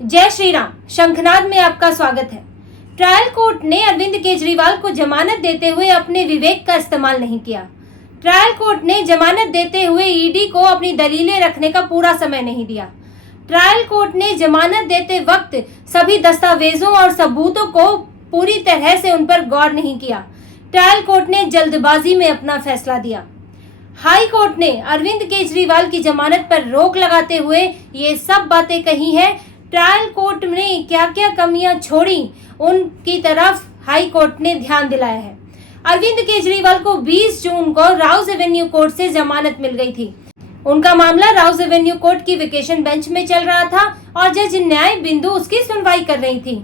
जय श्री राम। शंखनाद में आपका स्वागत है। ट्रायल कोर्ट ने अरविंद केजरीवाल को जमानत देते हुए अपने विवेक का इस्तेमाल नहीं किया। ट्रायल कोर्ट ने जमानत देते हुए ईडी को अपनी दलीलें रखने का पूरा समय नहीं दिया। ट्रायल कोर्ट ने जमानत देते वक्त सभी दस्तावेजों और सबूतों को पूरी तरह से उन पर गौर नहीं किया। ट्रायल कोर्ट ने जल्दबाजी में अपना फैसला दिया। हाई कोर्ट ने अरविंद केजरीवाल की जमानत पर रोक लगाते हुए ये सब बातें कही हैं। ट्रायल कोर्ट ने क्या क्या कमियां छोड़ी, उनकी तरफ हाई कोर्ट ने ध्यान दिलाया है। अरविंद केजरीवाल को 20 जून को राउज एवेन्यू कोर्ट से जमानत मिल गई थी। उनका मामला राउज एवेन्यू कोर्ट की वेकेशन बेंच में चल रहा था और जज न्याय बिंदु उसकी सुनवाई कर रही थी।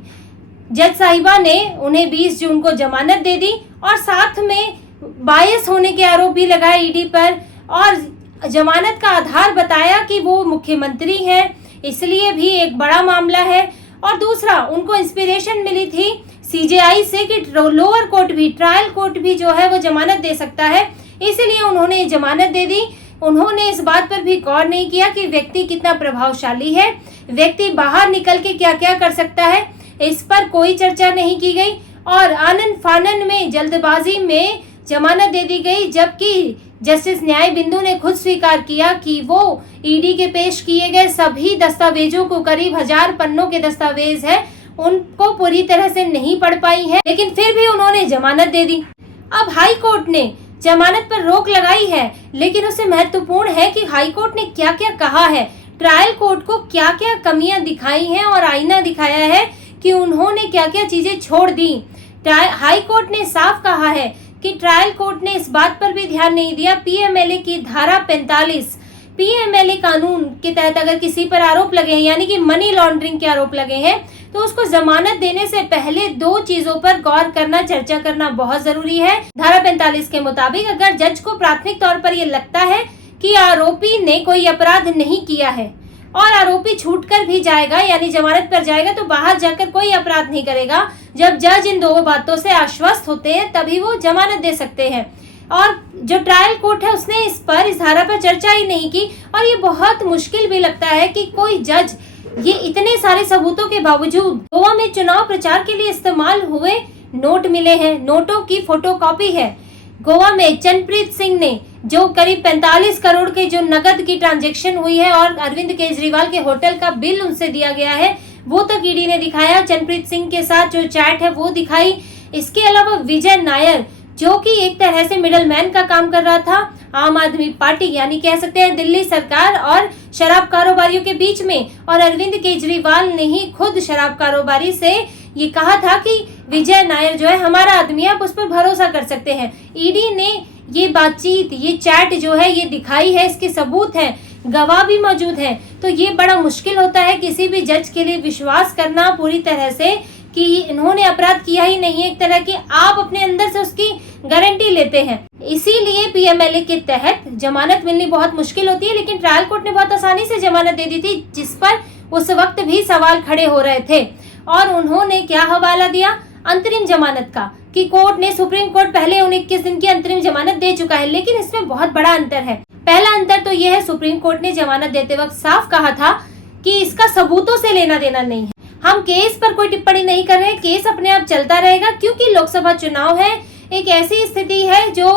जज साहिबा ने उन्हें 20 जून को जमानत दे दी और साथ में बायस होने के आरोप भी लगाए ईडी पर, और जमानत का आधार बताया कि वो मुख्यमंत्री हैं, इसलिए भी एक बड़ा मामला है। और दूसरा, उनको इंस्पिरेशन मिली थी सीजेआई से कि लोअर कोर्ट भी, ट्रायल कोर्ट भी जो है वो जमानत दे सकता है, इसलिए उन्होंने जमानत दे दी। उन्होंने इस बात पर भी गौर नहीं किया कि व्यक्ति कितना प्रभावशाली है, व्यक्ति बाहर निकल के क्या क्या कर सकता है, इस पर कोई चर्चा नहीं की गई और आनन फानन में जल्दबाजी में जमानत दे दी गई। जबकि जस्टिस न्याय बिंदु ने खुद स्वीकार किया कि वो ईडी के पेश किए गए सभी दस्तावेजों को, करीब 1000 पन्नों के दस्तावेज है, उनको पूरी तरह से नहीं पढ़ पाई है, लेकिन फिर भी उन्होंने जमानत दे दी। अब हाई कोर्ट ने जमानत पर रोक लगाई है, लेकिन उससे महत्वपूर्ण है कि हाई कोर्ट ने क्या क्या कहा है, ट्रायल कोर्ट को क्या क्या कमियां दिखाई हैं और आईना दिखाया है कि उन्होंने क्या क्या चीजें छोड़ दी। हाई कोर्ट ने साफ कहा है कि ट्रायल कोर्ट ने इस बात पर भी ध्यान नहीं दिया, पीएमएलए की धारा 45, पीएमएलए कानून के तहत अगर किसी पर आरोप लगे हैं, यानी कि मनी लॉन्ड्रिंग के आरोप लगे हैं, तो उसको जमानत देने से पहले 2 चीजों पर गौर करना, चर्चा करना बहुत जरूरी है। धारा 45 के मुताबिक अगर जज को प्राथमिक तौर पर यह लगता है कि आरोपी ने कोई अपराध नहीं किया है और आरोपी छूटकर भी जाएगा, यानी जमानत पर जाएगा, तो बाहर जाकर कोई अपराध नहीं करेगा। जब जज इन 2 बातों से आश्वस्त होते हैं तभी वो जमानत दे सकते हैं। और जो ट्रायल कोर्ट है उसने इस धारा पर चर्चा ही नहीं की। और ये बहुत मुश्किल भी लगता है कि कोई जज, ये इतने सारे सबूतों के बावजूद, गोवा में चुनाव प्रचार के लिए इस्तेमाल हुए नोट मिले हैं, नोटों की फोटोकॉपी है। गोवा में चरणप्रीत सिंह ने जो करीब 45 करोड़ के जो नकद की ट्रांजैक्शन हुई है और अरविंद केजरीवाल के होटल का बिल उनसे दिया गया है, वो तक ईडी ने दिखाया। चरणप्रीत सिंह के साथ जो चैट है वो दिखाई। इसके अलावा विजय नायर, जो कि एक तरह से मिडल मैन का काम कर रहा था आम आदमी पार्टी, यानी कह सकते हैं दिल्ली सरकार और शराब कारोबारियों के बीच में, और अरविंद केजरीवाल ने ही खुद शराब कारोबारी से ये कहा था कि विजय नायर जो है हमारा आदमी है, आप उस पर भरोसा कर सकते हैं। ईडी ने ये बातचीत, ये चैट जो है ये दिखाई है, इसके सबूत हैं, गवाह भी मौजूद हैं। तो ये बड़ा मुश्किल होता है किसी भी जज के लिए विश्वास करना पूरी तरह से कि इन्होंने अपराध किया ही नहीं है, एक तरह की आप अपने अंदर से उसकी गारंटी लेते हैं। इसीलिए पीएमएलए के तहत जमानत मिलनी बहुत मुश्किल होती है, लेकिन ट्रायल कोर्ट ने बहुत आसानी से जमानत दे दी थी, जिस पर उस वक्त भी सवाल खड़े हो रहे थे। और उन्होंने क्या हवाला दिया अंतरिम जमानत का, कि कोर्ट ने, सुप्रीम कोर्ट पहले उन्हें 21 दिन की अंतरिम जमानत दे चुका है, लेकिन इसमें बहुत बड़ा अंतर है। पहला अंतर तो यह है, सुप्रीम कोर्ट ने जमानत देते वक्त साफ कहा था कि इसका सबूतों से लेना देना नहीं है, हम केस पर कोई टिप्पणी नहीं कर रहे, केस अपने आप चलता रहेगा, क्योंकि लोकसभा चुनाव है, एक ऐसी स्थिति है जो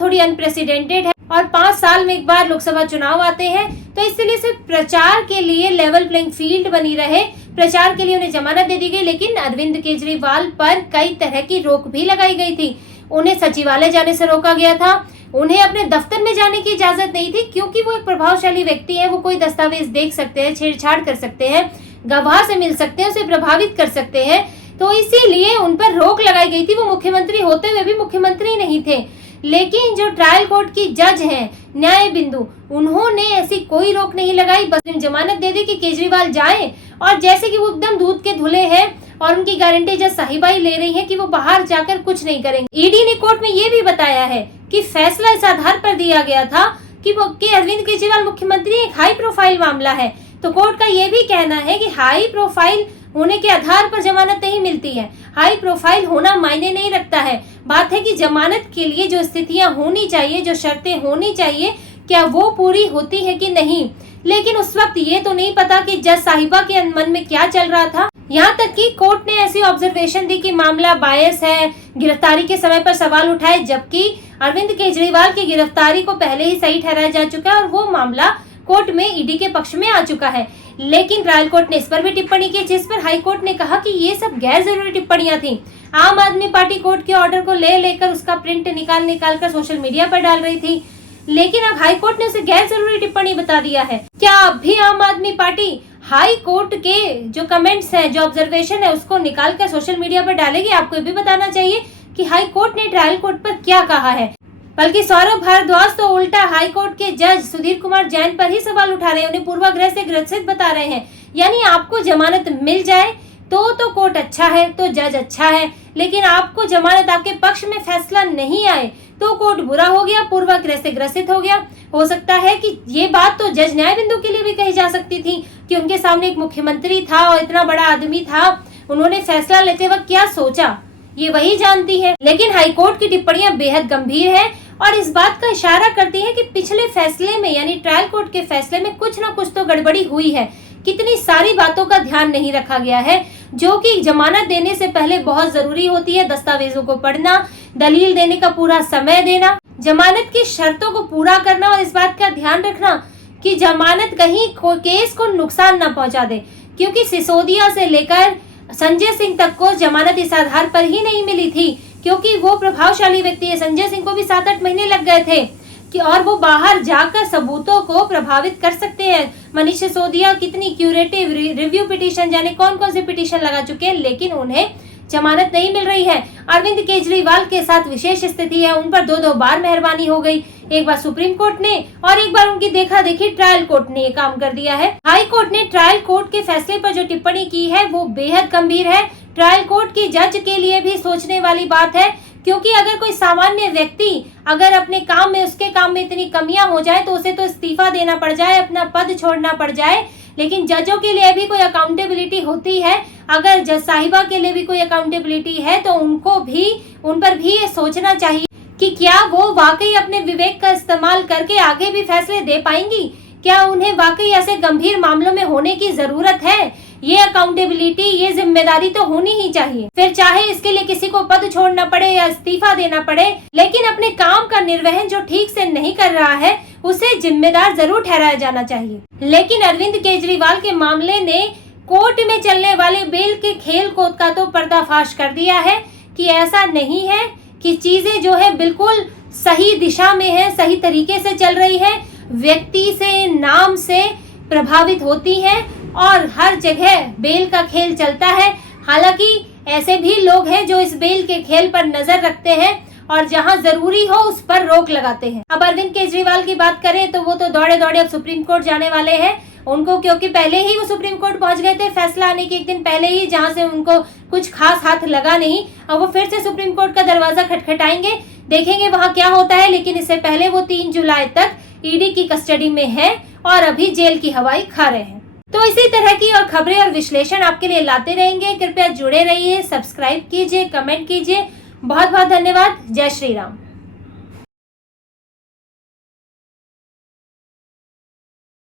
थोड़ी अनप्रेसिडेंटेड है और 5 साल में एक बार लोकसभा चुनाव आते हैं, तो इसलिए सिर्फ प्रचार के लिए लेवल प्लेइंग फील्ड बनी रहे, प्रचार के लिए उन्हें जमानत दे दी गई। लेकिन अरविंद केजरीवाल पर कई तरह की रोक भी लगाई गई थी। उन्हें सचिवालय जाने से रोका गया था, उन्हें अपने दफ्तर में जाने की इजाजत नहीं थी, क्योंकि वो एक प्रभावशाली व्यक्ति है, वो कोई दस्तावेज देख सकते हैं, छेड़छाड़ कर सकते हैं, गवाह से मिल सकते हैं, उसे प्रभावित कर सकते हैं, तो इसीलिए उन पर रोक लगाई गई थी। वो मुख्यमंत्री होते हुए भी मुख्यमंत्री नहीं थे। लेकिन जो ट्रायल कोर्ट की जज हैं न्याय बिंदु, उन्होंने ऐसी कोई रोक नहीं लगाई, बस जमानत दे दी कि केजरीवाल जाएं, और जैसे कि वो एकदम दूध के धुले हैं और उनकी गारंटी जज साहिबाई ले रही है कि वो बाहर जाकर कुछ नहीं करेंगे। ईडी ने कोर्ट में ये भी बताया है कि फैसला इस आधार पर दिया गया था कि अरविंद केजरीवाल मुख्यमंत्री एक हाई प्रोफाइल मामला है, तो कोर्ट का ये भी कहना है कि हाई प्रोफाइल होने के आधार पर जमानत नहीं मिलती है। हाई प्रोफाइल होना मायने नहीं रखता है, बात है कि जमानत के लिए जो स्थितियां होनी चाहिए, जो शर्तें होनी चाहिए, क्या वो पूरी होती है कि नहीं। लेकिन उस वक्त ये तो नहीं पता कि जज साहिबा के मन में क्या चल रहा था। यहाँ तक कि कोर्ट ने ऐसी ऑब्जर्वेशन दी कि मामला बायस है, गिरफ्तारी के समय पर सवाल उठाए, जबकि अरविंद केजरीवाल की गिरफ्तारी को पहले ही सही ठहराया जा चुका है और वो मामला कोर्ट में ईडी के पक्ष में आ चुका है। लेकिन ट्रायल कोर्ट ने इस पर भी टिप्पणी की, जिस पर हाई कोर्ट ने कहा कि ये सब गैर जरूरी टिप्पणियां थी। आम आदमी पार्टी कोर्ट के ऑर्डर को लेकर उसका प्रिंट निकाल कर सोशल मीडिया पर डाल रही थी, लेकिन अब हाई कोर्ट ने उसे गैर जरूरी टिप्पणी बता दिया है। क्या अब भी आम आदमी पार्टी हाई कोर्ट के जो कमेंट्स हैं, जो ऑब्जर्वेशन है, उसको निकालकर सोशल मीडिया पर डालेगी? आपको ये भी बताना चाहिए कि हाई कोर्ट ने ट्रायल कोर्ट पर क्या कहा है। बल्कि सौरभ भारद्वाज तो उल्टा हाई कोर्ट के जज सुधीर कुमार जैन पर ही सवाल उठा रहे हैं, उन्हें पूर्वाग्रह से ग्रसित बता रहे हैं। यानी आपको जमानत मिल जाए तो कोर्ट अच्छा है, तो जज अच्छा है, लेकिन आपको जमानत, आपके पक्ष में फैसला नहीं आए तो कोर्ट बुरा हो गया, पूर्वाग्रह से ग्रसित हो गया। हो सकता है कि ये बात तो जज न्यायबिंदु के लिए भी कही जा सकती थी कि उनके सामने एक मुख्यमंत्री था और इतना बड़ा आदमी था, उन्होंने फैसला लेते वक्त क्या सोचा ये वही जानती है। लेकिन हाईकोर्ट की टिप्पणियां बेहद गंभीर है और इस बात का इशारा करती है कि पिछले फैसले में, यानी ट्रायल कोर्ट के फैसले में कुछ ना कुछ तो गड़बड़ी हुई है। कितनी सारी बातों का ध्यान नहीं रखा गया है, जो कि जमानत देने से पहले बहुत जरूरी होती है। दस्तावेजों को पढ़ना, दलील देने का पूरा समय देना, जमानत की शर्तों को पूरा करना और इस बात का ध्यान रखना कि जमानत कहीं केस को नुकसान न पहुंचा दे। क्योंकि सिसोदिया से लेकर संजय सिंह तक को जमानत इस आधार पर ही नहीं मिली थी क्योंकि वो प्रभावशाली व्यक्ति है। संजय सिंह को भी 7-8 महीने लग गए थे कि और वो बाहर जाकर सबूतों को प्रभावित कर सकते हैं। मनीष सिसोदिया कितनी क्यूरेटिव रिव्यू पिटीशन, जाने कौन कौन से पिटीशन लगा चुके हैं, लेकिन उन्हें जमानत नहीं मिल रही है। अरविंद केजरीवाल के साथ विशेष स्थिति है, उन पर 2-2 बार मेहरबानी हो गई। एक बार सुप्रीम कोर्ट ने और एक बार उनकी देखा देखी ट्रायल कोर्ट ने ये काम कर दिया है। हाई कोर्ट ने ट्रायल कोर्ट के फैसले पर जो टिप्पणी की है वो बेहद गंभीर है। ट्रायल कोर्ट की जज के लिए भी सोचने वाली बात है, क्योंकि अगर कोई सामान्य व्यक्ति अगर अपने काम में, उसके काम में इतनी कमियां हो जाए तो उसे तो इस्तीफा देना पड़ जाए, अपना पद छोड़ना पड़ जाए, लेकिन जजों के लिए भी कोई अकाउंटेबिलिटी होती है। अगर जज साहिबा के लिए भी कोई अकाउंटेबिलिटी है तो उन पर भी ये सोचना चाहिए कि क्या वो वाकई अपने विवेक का इस्तेमाल करके आगे भी फैसले दे पाएंगी, क्या उन्हें वाकई ऐसे गंभीर मामलों में होने की जरूरत है। ये अकाउंटेबिलिटी, ये जिम्मेदारी तो होनी ही चाहिए, फिर चाहे इसके लिए किसी को पद छोड़ना पड़े या इस्तीफा देना पड़े, लेकिन अपने काम का निर्वहन जो ठीक से नहीं कर रहा है उसे जिम्मेदार जरूर ठहराया जाना चाहिए। लेकिन अरविंद केजरीवाल के मामले ने कोर्ट में चलने वाले बेल के खेल का तो पर्दाफाश कर दिया है कि ऐसा नहीं है कि चीजें जो है बिल्कुल सही दिशा में है, सही तरीके से चल रही है, व्यक्ति से, नाम से प्रभावित होती है और हर जगह बेल का खेल चलता है। हालांकि ऐसे भी लोग हैं जो इस बेल के खेल पर नजर रखते हैं और जहां जरूरी हो उस पर रोक लगाते हैं। अब अरविंद केजरीवाल की बात करें तो वो तो दौड़े दौड़े अब सुप्रीम कोर्ट जाने वाले हैं। उनको क्योंकि पहले ही वो सुप्रीम कोर्ट पहुंच गए थे फैसला आने के एक दिन पहले ही, जहां से उनको कुछ खास हाथ लगा नहीं। अब वो फिर से सुप्रीम कोर्ट का दरवाजा खटखटाएंगे, देखेंगे वहां क्या होता है। लेकिन इससे पहले वो 3 जुलाई तक ईडी की कस्टडी में है और अभी जेल की हवाई खा रहे हैं। तो इसी तरह की और खबरें और विश्लेषण आपके लिए लाते रहेंगे। कृपया जुड़े रहिए, सब्सक्राइब कीजिए, कमेंट कीजिए। बहुत बहुत धन्यवाद। जय श्री राम।